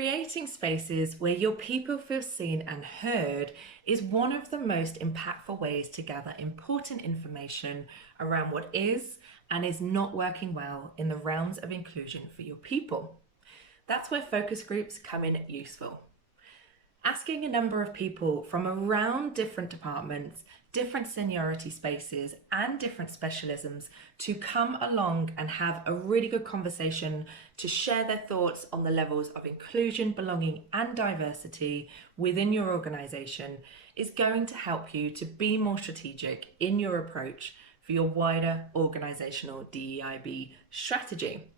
Creating spaces where your people feel seen and heard is one of the most impactful ways to gather important information around what is and is not working well in the realms of inclusion for your people. That's where focus groups come in useful. Asking a number of people from around different departments, different seniority spaces, and different specialisms to come along and have a really good conversation to share their thoughts on the levels of inclusion, belonging, and diversity within your organisation is going to help you to be more strategic in your approach for your wider organisational DEIB strategy.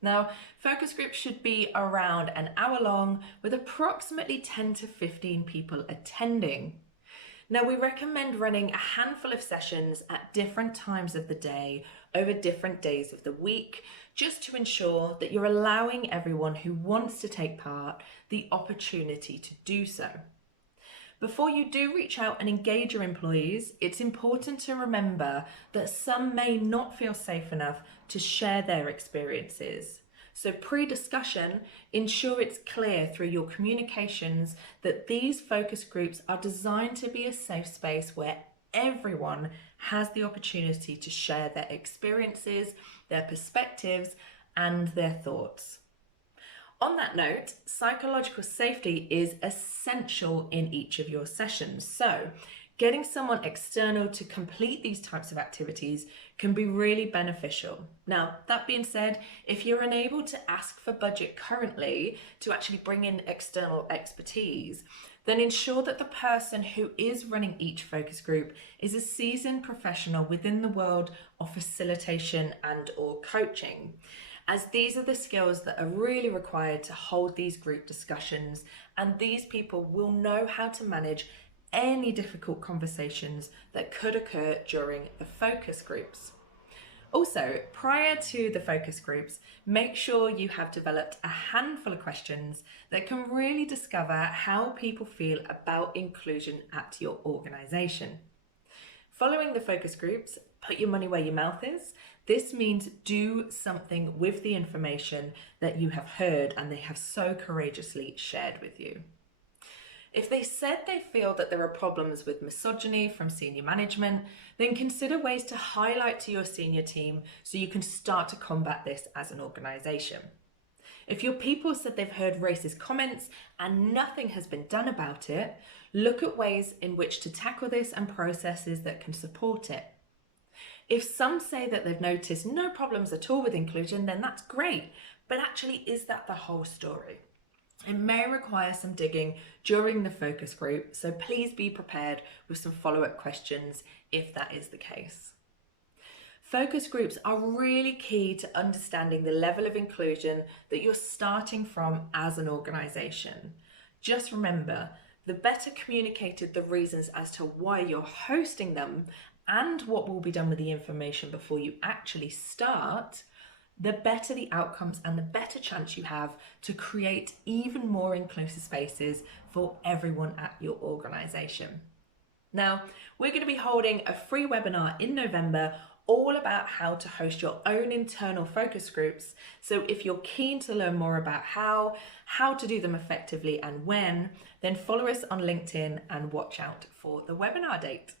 Now, focus groups should be around an hour long with approximately 10 to 15 people attending. Now, we recommend running a handful of sessions at different times of the day over different days of the week, just to ensure that you're allowing everyone who wants to take part the opportunity to do so. Before you do reach out and engage your employees, it's important to remember that some may not feel safe enough to share their experiences. So pre-discussion, ensure it's clear through your communications that these focus groups are designed to be a safe space where everyone has the opportunity to share their experiences, their perspectives, and their thoughts. On that note, psychological safety is essential in each of your sessions. So getting someone external to complete these types of activities can be really beneficial. Now, that being said, if you're unable to ask for budget currently to actually bring in external expertise, then ensure that the person who is running each focus group is a seasoned professional within the world of facilitation and/or coaching, as these are the skills that are really required to hold these group discussions, and these people will know how to manage any difficult conversations that could occur during the focus groups. Also, prior to the focus groups, make sure you have developed a handful of questions that can really discover how people feel about inclusion at your organisation. Following the focus groups, put your money where your mouth is. This means do something with the information that you have heard and they have so courageously shared with you. If they said they feel that there are problems with misogyny from senior management, then consider ways to highlight to your senior team so you can start to combat this as an organisation. If your people said they've heard racist comments and nothing has been done about it, look at ways in which to tackle this and processes that can support it. If some say that they've noticed no problems at all with inclusion, then that's great, but actually, is that the whole story? It may require some digging during the focus group, so please be prepared with some follow-up questions if that is the case. Focus groups are really key to understanding the level of inclusion that you're starting from as an organisation. Just remember, the better communicated the reasons as to why you're hosting them and what will be done with the information before you actually start, the better the outcomes and the better chance you have to create even more inclusive spaces for everyone at your organisation. Now, we're going to be holding a free webinar in November all about how to host your own internal focus groups. So if you're keen to learn more about how to do them effectively and when, then follow us on LinkedIn and watch out for the webinar date.